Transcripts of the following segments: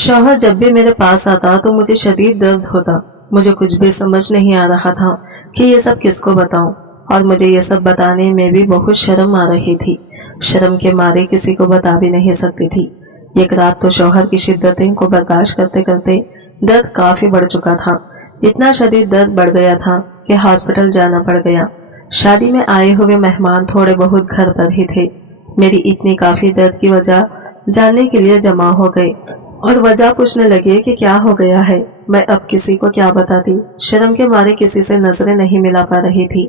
शौहर जब भी मेरे पास आता तो मुझे शदीद दर्द होता। मुझे कुछ भी समझ नहीं आ रहा था कि ये सब किसको बताऊं, और मुझे ये सब बताने में भी बहुत शर्म आ रही थी। शर्म के मारे किसी को बता भी नहीं सकती थी। एक रात तो शौहर की शिद्दतें को बर्दाश्त करते करते दर्द काफी बढ़ चुका था। इतना शदीद दर्द बढ़ गया था कि हॉस्पिटल जाना पड़ गया। शादी में आए हुए मेहमान थोड़े बहुत घर पर ही थे। मेरी इतनी काफी दर्द की वजह जानने के लिए जमा हो गए और वजह पूछने लगे कि क्या हो गया है। मैं अब किसी को क्या बताती, शर्म के मारे किसी से नजरें नहीं मिला पा रही थी।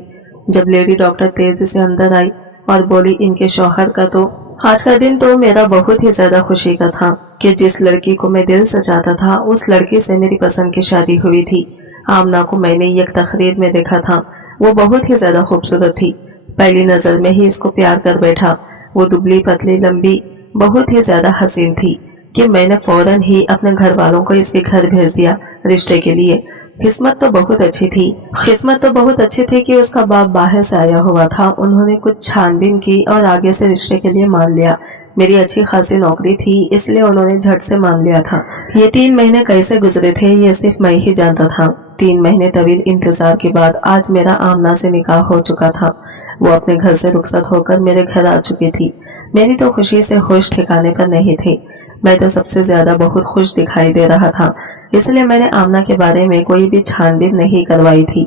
जब लेडी डॉक्टर तेजी से अंदर आई और बोली, इनके शौहर का तो आज का दिन तो मेरा बहुत ही ज्यादा खुशी का था कि जिस लड़की को मैं दिल से चाहता था उस लड़की से मेरी पसंद की शादी हुई थी। आमना को मैंने एक तकरीर में देखा था, वो बहुत ही ज्यादा खूबसूरत थी। पहली नजर में ही इसको प्यार कर बैठा। वो दुबली पतली लंबी बहुत ही ज्यादा हसीन थी कि मैंने फौरन ही अपने घर वालों को इसके घर भेज दिया रिश्ते के लिए। किस्मत तो बहुत अच्छी थी कि उसका बाप बाहर से आया हुआ था। उन्होंने कुछ छानबीन की और आगे से रिश्ते के लिए मान लिया। मेरी अच्छी खासी नौकरी थी, इसलिए उन्होंने झट से मान लिया था। ये 3 महीने कैसे गुजरे थे ये सिर्फ मैं ही जानता था। 3 महीने तवील इंतजार के बाद आज मेरा आमना से निकाह हो चुका था। वो अपने घर से रुखसत होकर मेरे घर आ चुकी थी। मेरी तो खुशी से होश ठिकाने पर नहीं थी। मैं तो सबसे ज्यादा बहुत खुश दिखाई दे रहा था, इसलिए मैंने आमना के बारे में कोई भी छानबीन नहीं करवाई थी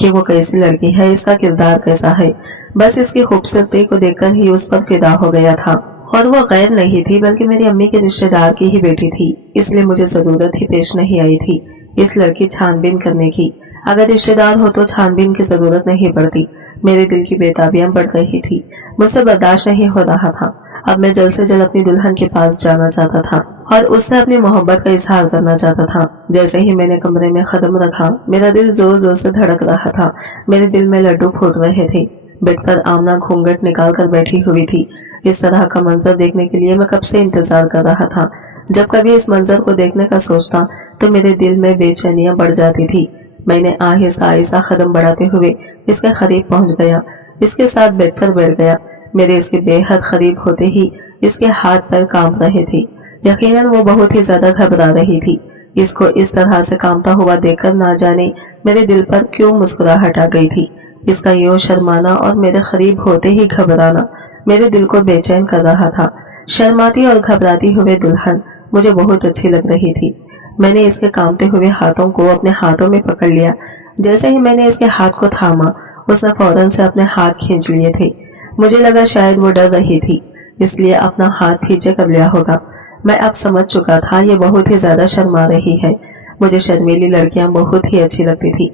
कि वो कैसी लड़की है, इसका किरदार कैसा है। बस इसकी खूबसूरती को देखकर ही उस पर फिदा हो गया था। और वो गैर नहीं थी बल्कि मेरी अम्मी के रिश्तेदार की ही बेटी थी, इसलिए मुझे जरूरत ही पेश नहीं आई थी इस लड़की छानबीन करने की। अगर रिश्तेदार हो तो छानबीन की जरूरत नहीं पड़ती। मेरे दिल की बेताबियां बढ़ रही थी, मुझसे बर्दाश्त नहीं हो रहा था। अब मैं जल्द से जल्द अपनी दुल्हन के पास जाना चाहता था और उससे अपनी मोहब्बत का इजहार करना चाहता था। जैसे ही मैंने कमरे में कदम रखा, मेरा दिल जोर जोर से धड़क रहा था। मेरे दिल में लड्डू फूट रहे थे। बेड पर आमना घूंघट निकाल कर बैठी हुई थी। इस तरह का मंजर देखने के लिए मैं कब से इंतजार कर रहा था। जब कभी इस मंजर को देखने का सोचता तो मेरे दिल में बेचैनियां बढ़ जाती थी। मैंने आहिस्ता आहिस्ता कदम बढ़ाते हुए इसके करीब पहुंच गया। इसके साथ बेड पर बैठ गया। मेरे इसके बेहद करीब होते ही इसके हाथ पैर कांप रहे थे। यकीनन वो बहुत ही ज्यादा घबरा रही थी। इसको इस तरह से कांपता हुआ देखकर ना जाने मेरे दिल पर क्यों मुस्कुराहट आ गई थी। इसका यूं शर्माना और मेरे करीब होते ही घबराना मेरे दिल को बेचैन कर रहा था। शर्माती और घबराती हुए दुल्हन मुझे बहुत अच्छी लग रही थी। मैंने इसके कांपते हुए हाथों को अपने हाथों में पकड़ लिया। जैसे ही मैंने इसके हाथ को थामा, उसने फौरन से अपने हाथ खींच लिए थे। मुझे लगा शायद वो डर रही थी, इसलिए अपना हाथ पीछे कर लिया होगा। मैं अब समझ चुका था ये बहुत ही ज्यादा शर्मा रही है। मुझे शर्मीली लड़कियां बहुत ही अच्छी लगती थी।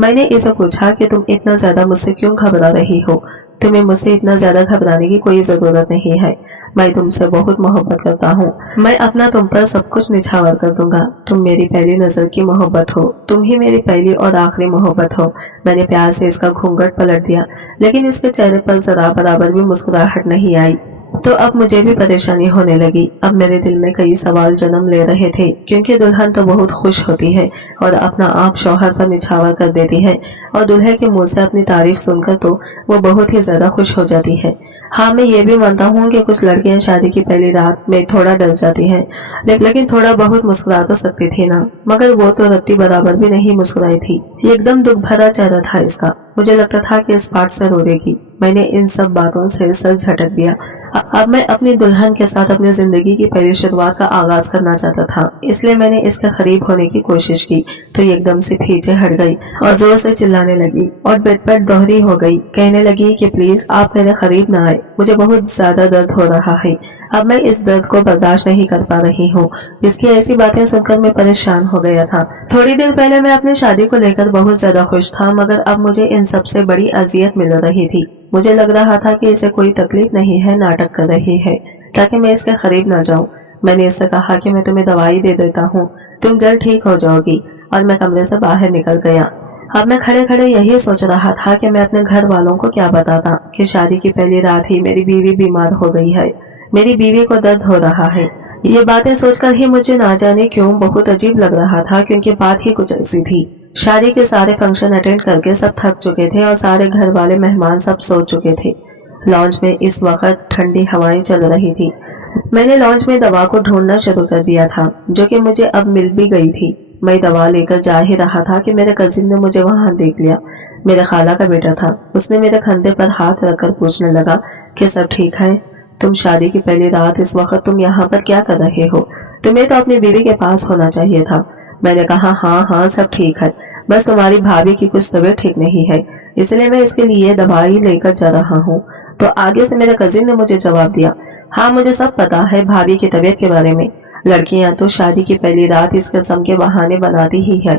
मैंने इसे पूछा कि तुम इतना ज्यादा मुझसे क्यों घबरा रही हो। तुम्हें मुझसे इतना ज्यादा घबराने की कोई जरूरत नहीं है। मैं तुमसे बहुत मोहब्बत करता हूँ। मैं अपना तुम पर सब कुछ निछावर कर दूंगा। तुम मेरी पहली नजर की मोहब्बत हो। तुम ही मेरी पहली और आखिरी मोहब्बत हो। मैंने प्यार से इसका घूंघट पलट दिया, लेकिन इसके चेहरे पर जरा बराबर भी मुस्कुराहट नहीं आई। तो अब मुझे भी परेशानी होने लगी। अब मेरे दिल में कई सवाल जन्म ले रहे थे, क्योंकि दुल्हन तो बहुत खुश होती है और अपना आप शौहर पर निछावर कर देती है, और दूल्हे के मुंह से अपनी तारीफ सुनकर तो वो बहुत ही ज्यादा खुश हो जाती है। हाँ, मैं ये भी मानता हूँ कि कुछ लड़कियां शादी की पहली रात में थोड़ा डर जाती हैं, लेकिन थोड़ा बहुत मुस्कुरा तो सकती थी ना। मगर वो तो रत्ती बराबर भी नहीं मुस्कुराई थी। एकदम दुख भरा चेहरा था इसका। मुझे लगता था कि इस बात से रोएगी। मैंने इन सब बातों से सर झटक दिया। अब मैं अपनी दुल्हन के साथ अपनी जिंदगी की पहली शुरुआत का आगाज करना चाहता था, इसलिए मैंने इसके करीब होने की कोशिश की तो ये एकदम से पीछे हट गई और जोर से चिल्लाने लगी और बेड पर दोहरी हो गई। कहने लगी कि प्लीज आप मेरे करीब न आए, मुझे बहुत ज्यादा दर्द हो रहा है। अब मैं इस दर्द को बर्दाश्त नहीं कर पा रही हूँ। इसकी ऐसी बातें सुनकर मैं परेशान हो गया था। थोड़ी देर पहले मैं अपनी शादी को लेकर बहुत ज्यादा खुश था, मगर अब मुझे इन सबसे बड़ी अजियत मिल रही थी। मुझे लग रहा था कि इसे कोई तकलीफ नहीं है, नाटक कर रही है ताकि मैं इसके करीब न जाऊं। मैंने इससे कहा कि मैं तुम्हें दवाई दे देता हूँ, तुम जल्द ठीक हो जाओगी, और मैं कमरे से बाहर निकल गया। अब मैं खड़े खड़े यही सोच रहा था कि मैं अपने घर वालों को क्या बताता कि शादी की पहली रात ही मेरी बीवी बीमार हो गई है। मेरी बीवी को दर्द हो रहा है। ये बातें सोचकर ही मुझे ना जाने क्यों बहुत अजीब लग रहा था, क्योंकि बात ही कुछ ऐसी थी। शादी के सारे फंक्शन अटेंड करके सब थक चुके थे और सारे घर वाले मेहमान सब सो चुके थे। लॉन्ज में इस वक्त ठंडी हवाएं चल रही थी। میں نے लॉन्च में दवा को ढूंढना शुरू कर दिया था, जो कि मुझे अब मिल भी गई थी। मैं दवा लेकर जा ही रहा था कि मेरे कजिन ने मुझे वहां देख लिया। मेरे खाला का बेटा था। उसने मेरे कंधे पर हाथ रखकर पूछने लगा कि सब ठीक है? तुम शादी की पहली रात इस वक्त तुम यहाँ पर क्या कर रहे हो? तुम्हें तो अपनी बीवी के पास होना चाहिए था। मैंने कहा हाँ हाँ सब ठीक है, बस तुम्हारी भाभी की कुछ तबीयत ठीक नहीं है, इसलिए मैं इसके लिए दवाई लेकर जा रहा हूँ। तो आगे से मेरे कजिन ने मुझे जवाब दिया, हाँ मुझे सब पता है भाभी की तबीयत के बारे में। लड़कियां तो शादी की पहली रात इस किस्म के बहाने बनाती ही है,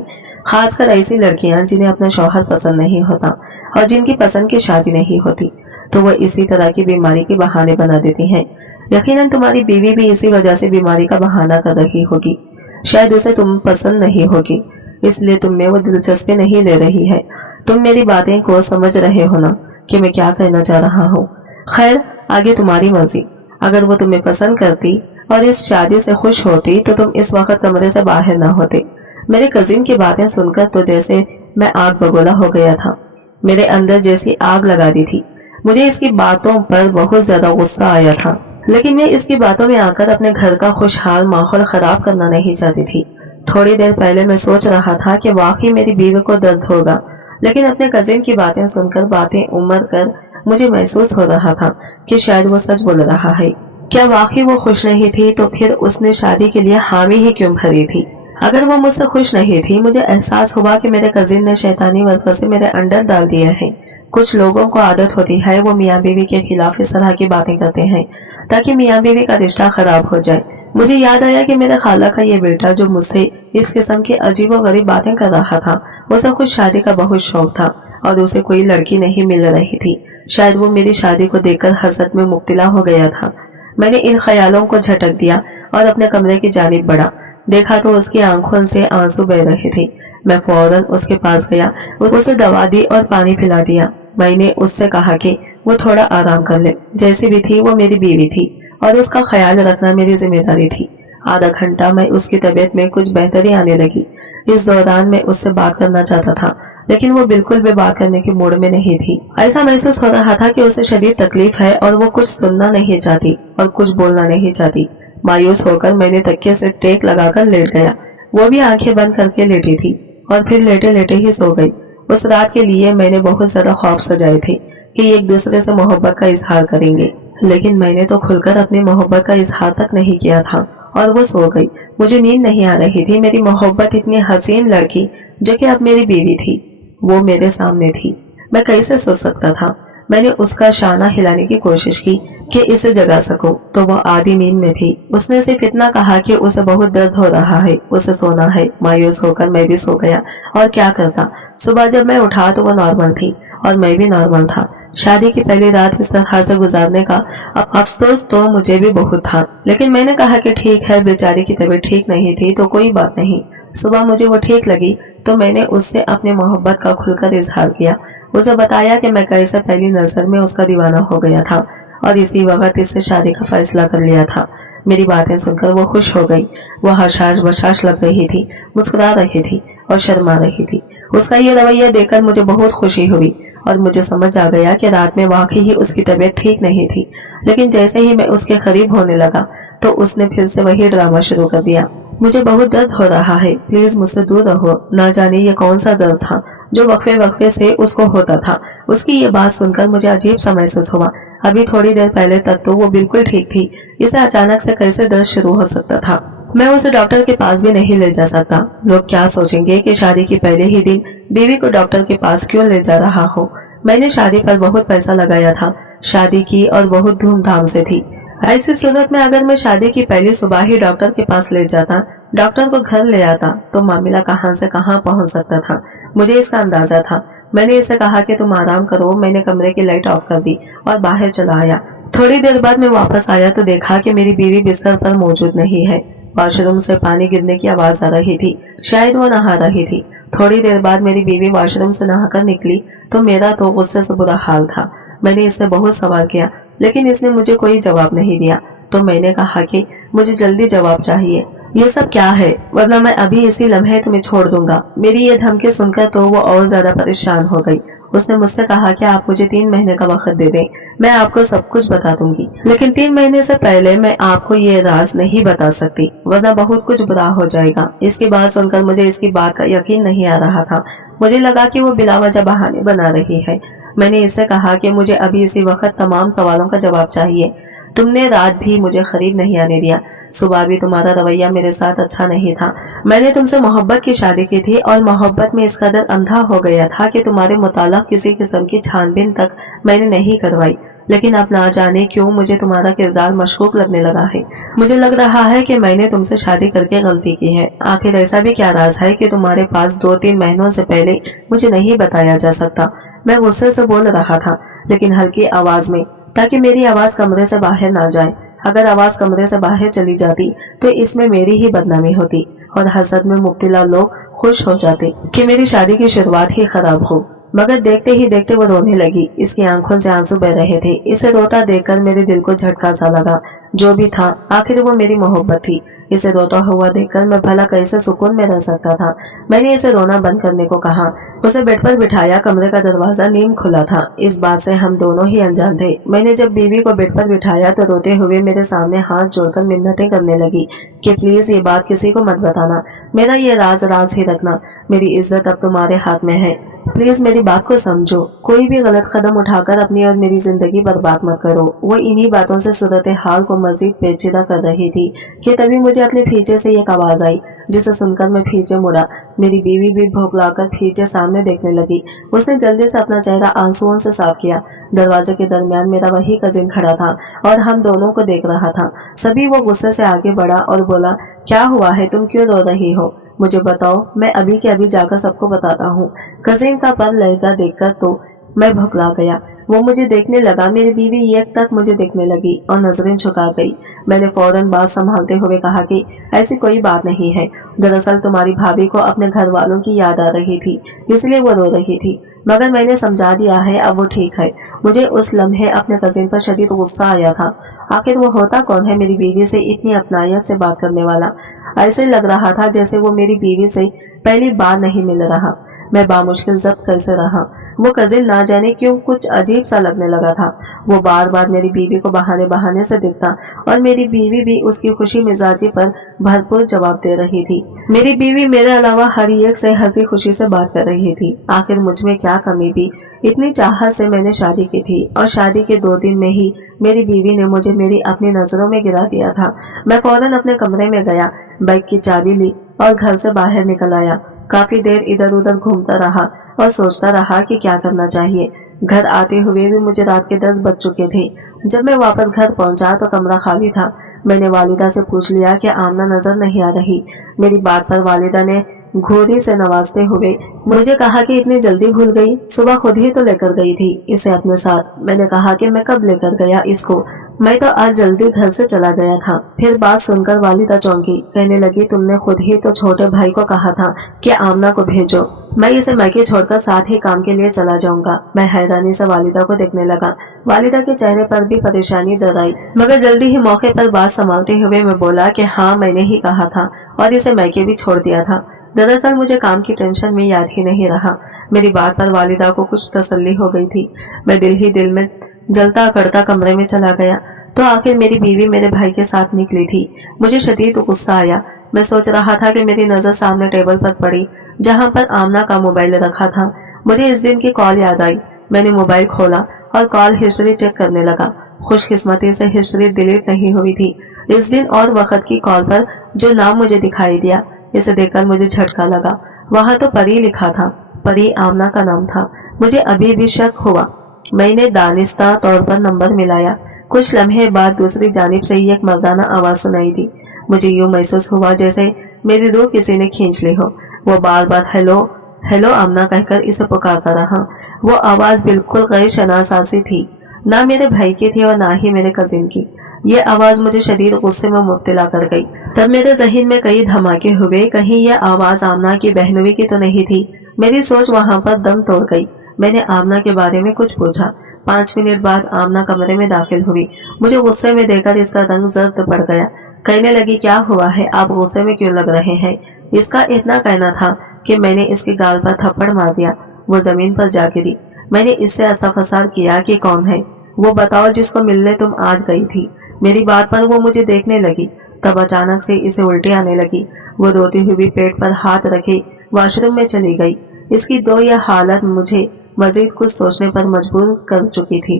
खासकर ऐसी लड़कियां जिन्हें अपना शौहर पसंद नहीं होता और जिनकी पसंद की शादी नहीं होती, तो वह इसी तरह की बीमारी के बहाने बना देती हैं। यकीनन तुम्हारी बीवी भी इसी वजह से बीमारी का बहाना कर रही होगी। शायद उसे तुम पसंद नहीं होगी, इसलिए तुम में वो दिलचस्पी नहीं ले रही है। तुम मेरी बातें को समझ रहे हो ना कि मैं क्या कहना चाह रहा हूँ। खैर आगे तुम्हारी मर्जी। अगर वो तुम्हें पसंद करती और इस शादी से खुश होती तो तुम इस वक्त कमरे से बाहर ना होते। मेरे कजिन की बातें सुनकर तो जैसे मैं आग बगोला हो गया था। मेरे अंदर जैसी आग लगा दी थी। मुझे इसकी बातों पर बहुत ज्यादा गुस्सा आया था, लेकिन मैं इसकी बातों में आकर अपने घर का खुशहाल माहौल खराब करना नहीं चाहती थी। थोड़ी देर पहले मैं सोच रहा था कि वाकई मेरी बीवी को दर्द होगा, लेकिन अपने कजिन की बातें सुनकर बातें उमड़ कर मुझे महसूस हो रहा था कि शायद वो सच बोल रहा है। क्या वाकई वो खुश नहीं थी तो फिर उसने शादी के लिए हामी ही क्यों भरी थी? अगर वो मुझसे खुश नहीं थी, मुझे एहसास हुआ कि मेरे कजिन ने शैतानी वसवसे मेरे अंदर डाल दिए हैं। कुछ लोगों को आदत होती है वो मियाँ बीवी के खिलाफ इस तरह की बातें करते हैं ताकि मियाँ बीवी का रिश्ता खराब हो जाए। मुझे याद आया कि मेरे खाला का ये बेटा जो मुझसे इस किस्म की अजीबोगरीब बातें कर रहा था, उसे खुद शादी का बहुत शौक था और उसे कोई लड़की नहीं मिल रही थी। शायद वो मेरी शादी को देखकर हसरत में मुब्तला हो गया था। मैंने इन ख्यालों को झटक दिया और अपने कमरे की जानिब बढ़ा। देखा तो उसकी आंखों से आंसू बह रहे थे। मैं फौरन उसके पास गया, उसे दवा दी और पानी पिला दिया। मैंने उससे कहा कि वो थोड़ा आराम कर ले। जैसी भी थी वो मेरी बीवी थी और उसका ख्याल रखना मेरी जिम्मेदारी थी। आधा घंटा में उसकी तबीयत में कुछ बेहतरी आने लगी। इस दौरान मैं उससे बात करना चाहता था, लेकिन वो बिल्कुल भी बात करने के मूड में नहीं थी। ऐसा महसूस हो रहा था कि उसे शदीद तकलीफ है और वो कुछ सुनना नहीं चाहती और कुछ बोलना नहीं चाहती। मायूस होकर मैंने तकिए से टेक लगाकर लेट गया। वो भी आंखें बंद करके लेटी थी और फिर लेटे लेटे ही सो गई। उस रात के लिए मैंने बहुत ज्यादा ख्वाब सजाए थे कि एक दूसरे से मोहब्बत का इजहार करेंगे, लेकिन मैंने तो खुलकर अपनी मोहब्बत का इजहार तक नहीं किया था और वो सो गई। मुझे नींद नहीं आ रही थी। मेरी मोहब्बत इतनी हसीन लड़की जो कि अब मेरी बीवी थी, वो मेरे सामने थी। मैं कैसे सो सकता था? मैंने उसका शाना हिलाने की कोशिश की कि इसे जगा सकूं, तो वो आधी नींद में थी। उसने सिर्फ इतना कहा कि उसे बहुत दर्द हो रहा है, उसे सोना है। मायूस होकर मैं भी सो गया और क्या करता। सुबह जब मैं उठा तो वो नॉर्मल थी और मैं भी नॉर्मल था। शादी की पहली रात इस तरह से गुजारने का अफसोस तो मुझे भी बहुत था, लेकिन मैंने कहा कि ठीक है, बेचारी की तबीयत ठीक नहीं थी तो कोई बात नहीं। सुबह मुझे वो ठीक लगी तो मैंने उससे अपने मोहब्बत का खुलकर इजहार किया। उसे बताया कि मैं कैसे पहली नजर में उसका दीवाना हो गया था और इसी वक्त इससे शादी का फैसला कर लिया था। मेरी बातें सुनकर वो खुश हो गई। वो हशाश बशाश लग रही थी, मुस्कुरा रही थी और शर्मा रही थी। उसका ये रवैया देखकर मुझे बहुत खुशी हुई और मुझे समझ आ गया कि रात में वाकई ही उसकी तबीयत ठीक नहीं थी। लेकिन जैसे ही मैं उसके करीब होने लगा तो उसने फिर से वही ड्रामा शुरू कर दिया। मुझे बहुत दर्द हो रहा है, प्लीज मुझसे दूर रहो। ना जाने ये कौन सा दर्द था जो वक्फे वक्फे से उसको होता था। उसकी ये बात सुनकर मुझे अजीब सा महसूस हुआ। अभी थोड़ी देर पहले तक तो वो बिल्कुल ठीक थी, इसे अचानक से कैसे दर्द शुरू हो सकता था? मैं उसे डॉक्टर के पास भी नहीं ले जा सकता। लोग क्या सोचेंगे कि शादी के पहले ही दिन बीवी को डॉक्टर के पास क्यों ले जा रहा हो। मैंने शादी पर बहुत पैसा लगाया था, शादी की और बहुत धूमधाम से थी। ऐसी सूरत में अगर मैं शादी की पहली सुबह ही डॉक्टर के पास ले जाता, डॉक्टर को घर ले आता, तो मामला कहां से कहां पहुंच सकता था। मुझे इसका अंदाजा था। मैंने इसे कहा कि तुम आराम करो। मैंने कमरे की लाइट ऑफ कर दी और बाहर चला आया। थोड़ी देर बाद मैं वापस आया तो देखा कि मेरी बीवी बिस्तर पर मौजूद नहीं है। वॉशरूम से पानी गिरने की आवाज आ रही थी, शायद वो नहा रही थी। थोड़ी देर बाद मेरी बीवी वॉशरूम से नहाकर निकली तो मेरा तो गुस्से से बुरा हाल था। मैंने इससे बहुत सवाल किया, लेकिन इसने मुझे कोई जवाब नहीं दिया। तो मैंने कहा कि मुझे जल्दी जवाब चाहिए, ये सब क्या है, वरना मैं अभी इसी लम्हे तुम्हें छोड़ दूंगा। मेरी ये धमकी सुनकर तो वो और ज्यादा परेशान हो गई। اس نے मुझसे कहा कि आप मुझे 3 महीने का वक्त दे दें, मैं आपको सब कुछ बता दूंगी, लेकिन 3 महीने से पहले मैं आपको ये राज नहीं बता सकती, वरना बहुत कुछ बुरा हो जाएगा। इसकी बात सुनकर मुझे इसकी बात का यकीन नहीं आ रहा था। मुझे लगा कि वो बिला वजह बहाने बना रही है। मैंने इससे कहा कि मुझे अभी इसी वक्त तमाम सवालों का जवाब चाहिए। तुमने रात भी मुझे करीब नहीं आने दिया, सुबह भी तुम्हारा रवैया मेरे साथ अच्छा नहीं था। मैंने तुमसे मोहब्बत की शादी की थी और मोहब्बत में इस कदर अंधा हो गया था कि तुम्हारे मुतालिक किसी किस्म की छानबीन तक मैंने नहीं करवाई। लेकिन अब ना जाने क्यों मुझे तुम्हारा किरदार मशकूक लगने लगा है। मुझे लग रहा है कि मैंने तुमसे शादी करके गलती की है। आखिर ऐसा भी क्या राज है कि तुम्हारे पास 2-3 महीनों से पहले मुझे नहीं बताया जा सकता। मैं गुस्से से बोल रहा था, लेकिन हल्की आवाज में, ताकि मेरी आवाज कमरे से बाहर ना जाए। अगर आवाज कमरे से बाहर चली जाती तो इसमें मेरी ही बदनामी होती और हसद में मुब्तला लोग खुश हो जाते कि मेरी शादी की शुरुआत ही खराब हो। मगर देखते ही देखते वो रोने लगी। इसकी आंखों से आंसू बह रहे थे। इसे रोता देखकर मेरे दिल को झटका सा लगा। जो भी था, आखिर वो मेरी मोहब्बत थी। इसे रोता हुआ देखकर मैं भला कैसे सुकून में रह सकता था। मैंने इसे रोना बंद करने को कहा। उसे बेड पर बिठाया। कमरे का दरवाजा नीम खुला था। इस बात से हम दोनों ही अनजान थे। मैंने जब बीवी को बेड पर बिठाया तो रोते हुए मेरे सामने हाथ जोड़कर मिन्नतें करने लगी कि प्लीज ये बात किसी को मत बताना, मेरा ये राज राज ही रखना, मेरी इज्जत अब तुम्हारे हाथ में है, प्लीज मेरी बात को समझो, कोई भी गलत कदम उठाकर अपनी और मेरी जिंदगी बर्बाद मत करो। वो इन्हीं बातों से सूरत हाल को मजीद पेचीदा कर रही थी कि तभी मुझे अपने पीछे से एक आवाज आई, जिसे सुनकर मैं पीछे मुड़ा। मेरी बीवी भी भौंकलाकर पीछे सामने देखने लगी। उसने जल्दी से अपना चेहरा आंसुओं से साफ किया। दरवाजे के दरमियान मेरा वही कजिन खड़ा था और हम दोनों को देख रहा था। सभी वो गुस्से से आगे बढ़ा और बोला, क्या हुआ है, तुम क्यों रो रही हो? मुझे बताओ, मैं अभी के अभी जाकर सबको बताता हूँ। कजिन का पर लहजा देखकर तो मैं भुखला गया। वो मुझे देखने लगा। मेरी बीवी एक तक मुझे देखने लगी और नजरें झुका गई। मैंने फौरन बात संभालते हुए कहा कि ऐसी कोई बात नहीं है, दरअसल तुम्हारी भाभी को अपने घर वालों की याद आ रही थी, इसलिए वो रो रही थी, मगर मैंने समझा दिया है, अब वो ठीक है। मुझे उस लम्हे अपने कजिन पर शदीद गुस्सा आया था। आखिर वो होता कौन है मेरी बीवी से इतनी अपनायत से बात करने वाला? ऐसे लग रहा था जैसे वो मेरी बीवी से पहली बार नहीं मिल रहा। मैं बामुश्किल जब्त कैसे रहा। वो कजिन ना जाने क्यों कुछ अजीब सा लगने लगा था। वो बार बार मेरी बीवी को बहाने बहाने से दिखता और मेरी बीवी भी उसकी खुशी मिजाजी पर भरपूर जवाब दे रही थी। मेरी बीवी मेरे अलावा हर एक से हंसी खुशी से बात कर रही थी। आखिर मुझ में क्या कमी थी? इतनी चाहत से मैंने शादी की थी और शादी के 2 दिन में ही मेरी बीवी ने मुझे मेरी अपनी नजरों में गिरा दिया था। मैं फौरन अपने कमरे में गया, बाइक की चाबी ली और घर से बाहर निकल आया। काफी देर इधर उधर घूमता रहा और सोचता रहा कि क्या करना चाहिए। घर आते हुए भी मुझे रात के 10 बज चुके थे। जब मैं वापस घर पहुंचा तो कमरा खाली था। मैंने वालिदा से पूछ लिया कि आमना नजर नहीं आ रही। मेरी बात पर वालिदा ने घोरी से नवाजते हुए मुझे कहा कि इतनी जल्दी भूल गई, सुबह खुद ही तो लेकर गई थी इसे अपने साथ। मैंने कहा कि मैं कब लेकर गया इसको, मैं तो आज जल्दी घर से चला गया था। फिर बात सुनकर वालिदा चौंकी, कहने लगी, तुमने खुद ही तो छोटे भाई को कहा था कि आमना को भेजो, मैं इसे मैके छोड़कर साथ ही काम के लिए चला जाऊंगा। मैं हैरानी से वालिदा को देखने लगा। वालिदा के चेहरे पर भी परेशानी दर आई, मगर जल्दी ही मौके पर बात संभालते हुए मैं बोला कि हाँ, मैंने ही कहा था और इसे मैके भी छोड़ दिया था। दरअसल मुझे काम की टेंशन में याद ही नहीं रहा। मेरी बात पर वालिदा को कुछ तसल्ली हो गई थी। मैं दिल ही दिल में जलता करता कमरे में चला गया तो आखिर मेरी बीवी मेरे भाई के साथ निकली थी। मुझे शदीद गुस्सा आया। मैं सोच रहा था कि मेरी नजर सामने टेबल पर पड़ी जहां पर आमना का मोबाइल रखा था। मुझे इस दिन की कॉल याद आई। मैंने मोबाइल खोला और कॉल हिस्ट्री चेक करने लगा। खुशकिस्मती से हिस्ट्री डिलीट नहीं हुई थी। इस दिन और वक्त की कॉल पर जो नाम मुझे दिखाई दिया, इसे देखकर मुझे झटका लगा। वहां तो परी लिखा था। परी आमना का नाम था। मुझे अभी भी शक हुआ। मैंने दानिस्ता तौर पर नंबर मिलाया। कुछ लम्हे बाद दूसरी जानिब से ही एक मर्दाना आवाज सुनाई दी। मुझे यूं महसूस हुआ जैसे मेरी रूह किसी ने खींच ली हो। वो बार बार हेलो हेलो आमना कहकर इसे पुकारता रहा। वो आवाज बिल्कुल गैर शनासासी थी, ना मेरे भाई की थी और ना ही मेरे कजिन की। ये आवाज मुझे शदीद गुस्से में मुब्तला कर गई। तब मेरे जहन में कई धमाके हुए, कहीं ये आवाज आमना की बहनोई की तो नहीं थी। मेरी सोच वहां पर दम तोड़ गई। मैंने आमना के बारे में कुछ पूछा। 5 मिनट बाद आमना कमरे में दाखिल हुई। मुझे गुस्से में देखकर इसका रंग जर्द पड़ गया। कहने लगी, क्या हुआ है, आप गुस्से में क्यों लग रहे हैं? इसका इतना कहना था कि मैंने इसके गाल पर थप्पड़ मार दिया। वो जमीन पर जा गिरी। میں نے اس سے استفسار کیا کہ کون ہے؟ وہ बताओ जिसको मिलने तुम आज गई थी। मेरी बात पर वो मुझे देखने लगी। तब अचानक से इसे उल्टी आने लगी। वो रोती हुई पेट पर हाथ रखे वॉशरूम में चली गई। इसकी दो यह हालत मुझे मजीद कुछ सोचने पर मजबूर कर चुकी थी।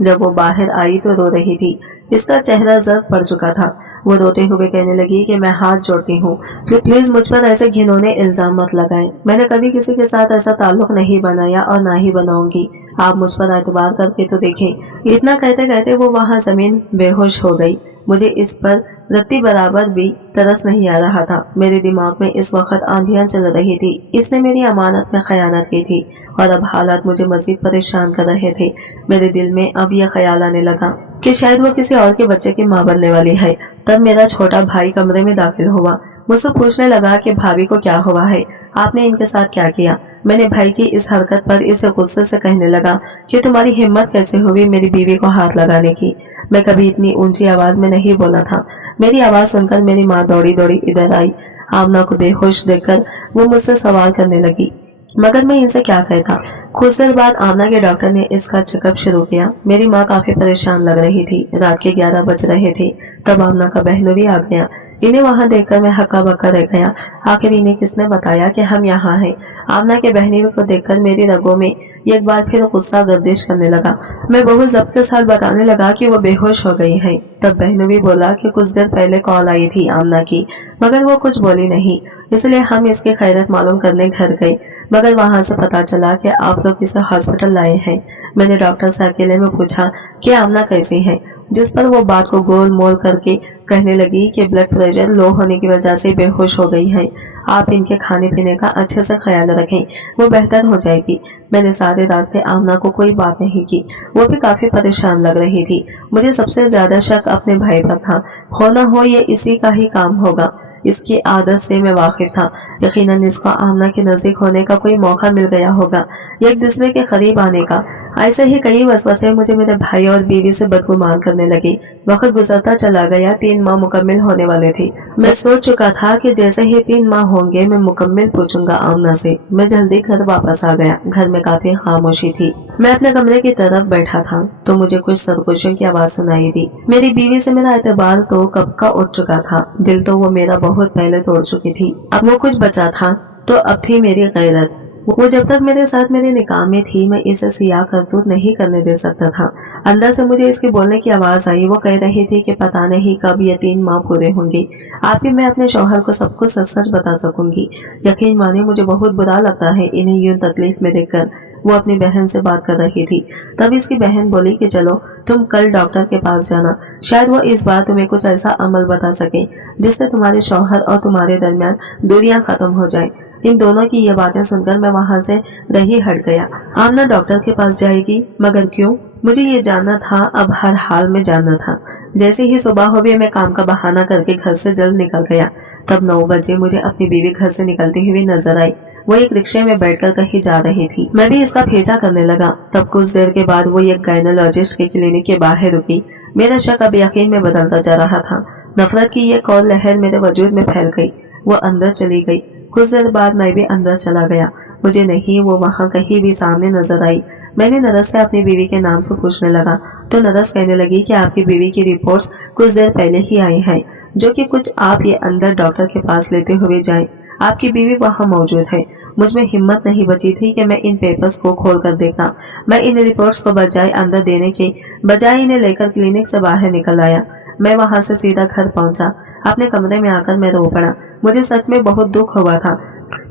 जब वो बाहर आई तो रो रही थी। इसका चेहरा जर्द पड़ चुका था। वो रोते हुए कहने लगी कि मैं हाथ जोड़ती हूँ, प्लीज मुझ पर ऐसे घिनौने इल्जाम मत लगाएं। मैंने कभी किसी के साथ ऐसा ताल्लुक नहीं बनाया और ना ही बनाऊंगी। आप मुझ पर एतबार करके तो देखें। इतना कहते कहते वो वहाँ जमीन बेहोश हो गई। मुझे इस पर रत्ती बराबर भी तरस नहीं आ रहा था। मेरे दिमाग में इस वक्त आंधियां चल रही थी। इसने मेरी अमानत में खयानत की थी और अब हालात मुझे मजीद परेशान कर रहे थे। मेरे दिल में अब यह ख्याल आने लगा कि शायद वो किसी और के बच्चे की माँ बनने वाली है। तब मेरा छोटा भाई कमरे में दाखिल हुआ। मुझसे पूछने लगा कि भाभी को क्या हुआ है, आपने इनके साथ क्या किया। मैंने भाई की इस हरकत पर इसे गुस्से से कहने लगा कि तुम्हारी हिम्मत कैसे हुई मेरी बीवी को हाथ लगाने की। मैं कभी इतनी ऊंची आवाज में नहीं बोला था। मेरी आवाज सुनकर मेरी माँ दौड़ी दौड़ी इधर आई। आमना को बेहोश देखकर वो मुझसे सवाल करने लगी, मगर मैं इनसे क्या कहता। कुछ देर बाद आमना के डॉक्टर ने इसका चेकअप शुरू किया। मेरी माँ काफी परेशान लग रही थी। रात के 11 बज रहे थे। तब आमना का बहनों भी आ गया। इन्हें वहां देखकर मैं हक्का बक्का रह गया। आखिर इन्हें किसने बताया कि हम यहाँ हैं। आमना के बहनी को देखकर मेरी रगों में एक बार फिर गुस्सा गर्दिश करने लगा। मैं बहुत जब्त के साथ बताने लगा कि वो बेहोश हो गई है। तब बहनों भी बोला कि कुछ देर पहले कॉल आई थी आमना की, मगर वो कुछ बोली नहीं, इसलिए हम इसकी खैरियत मालूम करने घर गए। मगर वहां से पता चला कि आप लोग इसे हॉस्पिटल लाए हैं। मैंने डॉक्टर से अकेले में पूछा कि आमना कैसी है, जिस पर वो बात को गोल मोल करके कहने लगी कि ब्लड प्रेशर लो होने की वजह से बेहोश हो गई है। आप इनके खाने पीने का अच्छे से ख्याल रखें, वो बेहतर हो जाएगी। मैंने सारे रास्ते आमना को कोई बात नहीं की। वो भी काफी परेशान लग रही थी। मुझे सबसे ज्यादा शक अपने भाई पर था। हो न हो ये इसी का ही काम होगा। इसकी आदत से मैं वाकिफ था। यकीनन इसको आमना के नजदीक होने का कोई मौका मिल गया होगा, एक दूसरे के करीब आने का। ऐसे ही कई वसवसे मुझे मेरे भाई और बीवी से बदगुमान करने लगी। वक्त गुजरता चला गया। 3 माह मुकम्मिल होने वाले थे। मैं सोच चुका था कि जैसे ही 3 माह होंगे मैं मुकम्मिल पूछूंगा आमना से। मैं जल्दी घर वापस आ गया। घर में काफी खामोशी थी। मैं अपने कमरे की तरफ बैठा था तो मुझे कुछ सरगोशियों की आवाज सुनाई दी। मेरी बीवी से मेरा एतबार तो कब का उठ चुका था। दिल तो वो मेरा बहुत पहले तोड़ चुकी थी। अब वो कुछ बचा था तो अब थी मेरी गैरत। वो जब तक मेरे साथ मेरे निकाह में थी मैं इसे सियाह करतूत नहीं करने दे सकता था। अंदर से मुझे इसके बोलने की आवाज आई। वो कह रही थी कि पता नहीं कब ये 3 माह पूरे होंगे। आप ही मैं अपने शौहर को सब कुछ सच सच बता सकूंगी। यकीन माने मुझे बहुत बुरा लगता है इन्हें यूं तकलीफ में देखकर। वो अपनी बहन से बात कर रही थी। तब इसकी बहन बोली कि चलो तुम कल डॉक्टर के पास जाना, शायद वो इस बार तुम्हें कुछ ऐसा अमल बता सके जिससे तुम्हारे शौहर और तुम्हारे दरमियान दूरियां खत्म हो जाए। इन दोनों की ये बातें सुनकर मैं वहां से रही हट गया। आमना डॉक्टर के पास जाएगी, मगर क्यों? मुझे ये जानना था, अब हर हाल में जानना था। जैसे ही सुबह हुई मैं काम का बहाना करके घर से जल्द निकल गया। तब 9 बजे मुझे अपनी बीवी घर से निकलती हुई नजर आई। वो एक रिक्शे में बैठकर कहीं जा रही थी। मैं भी इसका पीछा करने लगा। तब कुछ देर के बाद वो एक गायनोलॉजिस्ट के क्लिनिक के बाहर रुकी। मेरा शक अब यकीन में बदलता जा रहा था। नफरत की ये कौल लहर मेरे वजूद में फैल गई। वो अंदर चली गई। कुछ देर बाद मैं भी अंदर चला गया। मुझे नहीं वो वहाँ कहीं भी सामने नजर आई। मैंने नरस से अपनी बीवी के नाम से पूछने लगा तो नरस कहने लगी कि आपकी बीवी की रिपोर्ट्स कुछ देर पहले ही आई हैं, जो कि कुछ आप ये अंदर डॉक्टर के पास लेते हुए जाएं। आपकी बीवी वहाँ मौजूद है। मुझ में हिम्मत नहीं बची थी कि मैं इन पेपर्स को खोल कर देखा। मैं इन रिपोर्ट्स को बजाय अंदर देने के बजाय इन्हें लेकर क्लिनिक से बाहर निकल आया। मैं वहाँ से सीधा घर पहुँचा। अपने कमरे में आकर मैं रो पड़ा। मुझे सच में बहुत दुख हुआ था।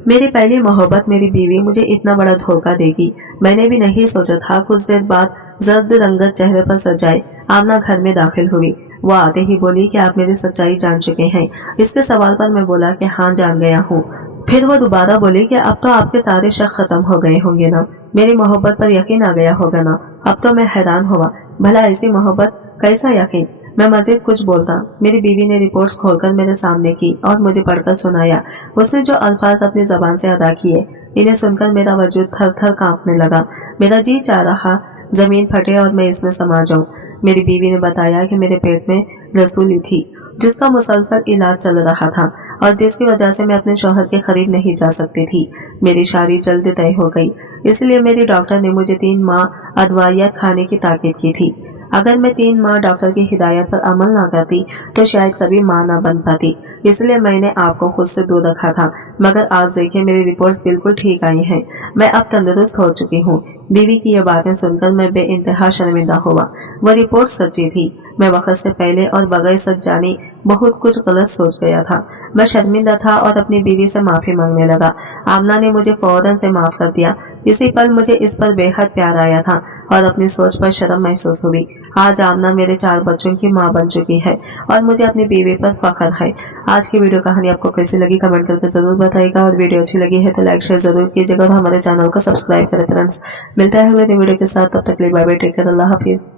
मेरी पहली मोहब्बत मेरी बीवी मुझे इतना बड़ा धोखा देगी, मैंने भी नहीं सोचा था। कुछ देर बाद जर्द रंगत चेहरे पर सजाए आमना घर में दाखिल हुई। वो आते ही बोली कि आप मेरी सच्चाई जान चुके हैं। इसके सवाल पर मैं बोला कि हाँ जान गया हूँ। फिर वो दोबारा बोली कि अब तो आपके सारे शक खत्म हो गए होंगे ना, मेरी मोहब्बत पर यकीन आ गया होगा ना। अब तो मैं हैरान हुआ, भला ऐसी मोहब्बत, कैसा यकीन। मैं मजीद कुछ बोलता। मेरी बीवी ने रिपोर्ट्स खोलकर मेरे सामने की और मुझे पढ़कर सुनाया। उसने जो अल्फाज अपनी जबान से अदा किए, इन्हें सुनकर मेरा वजूद थर थर कांपने लगा। मेरा जी चाह रहा जमीन फटे और मैं इसमें समा जाऊं। मेरी बीवी ने बताया कि मेरे पेट में रसूली थी, जिसका मुसलसल इलाज चल रहा था और जिसकी वजह से मैं अपने शौहर के करीब नहीं जा सकती थी। मेरी शादी जल्द तय हो गई। इसलिए मेरी डॉक्टर ने मुझे 3 माह अदवाइयात खाने की ताकीद की थी। अगर मैं 3 माह डॉक्टर की हिदायत पर अमल ना करती तो शायद कभी माँ ना बन पाती, इसलिए मैंने आपको खुद से दूर रखा था। मगर आज देखिए मेरी रिपोर्ट्स बिल्कुल ठीक आई हैं। मैं अब तंदुरुस्त हो चुकी हूँ। बीवी की ये बातें सुनकर मैं बेइंतहा शर्मिंदा हुआ। वह रिपोर्ट सच्ची थी। मैं वक्त से पहले और बगैर सच जाने बहुत कुछ गलत सोच गया था। मैं शर्मिंदा था और अपनी बीवी से माफी मांगने लगा। आमना ने मुझे फौरन से माफ कर दिया। इसी पल मुझे इस पर बेहद प्यार आया था और अपनी सोच पर शर्म महसूस हुई। आज आमना मेरे 4 बच्चों की माँ बन चुकी है और मुझे अपनी बीवी पर फख्र है। आज की वीडियो कहानी आपको कैसी लगी कमेंट करके जरूर बताइएगा, और वीडियो अच्छी लगी है तो लाइक शेयर जरूर कीजिएगा और हमारे चैनल को सब्सक्राइब करें फ्रेंड्स। मिलता है अगले वीडियो के साथ, तब तक के लिए बाय बाय, टेक केयर, अल्लाह हाफिज।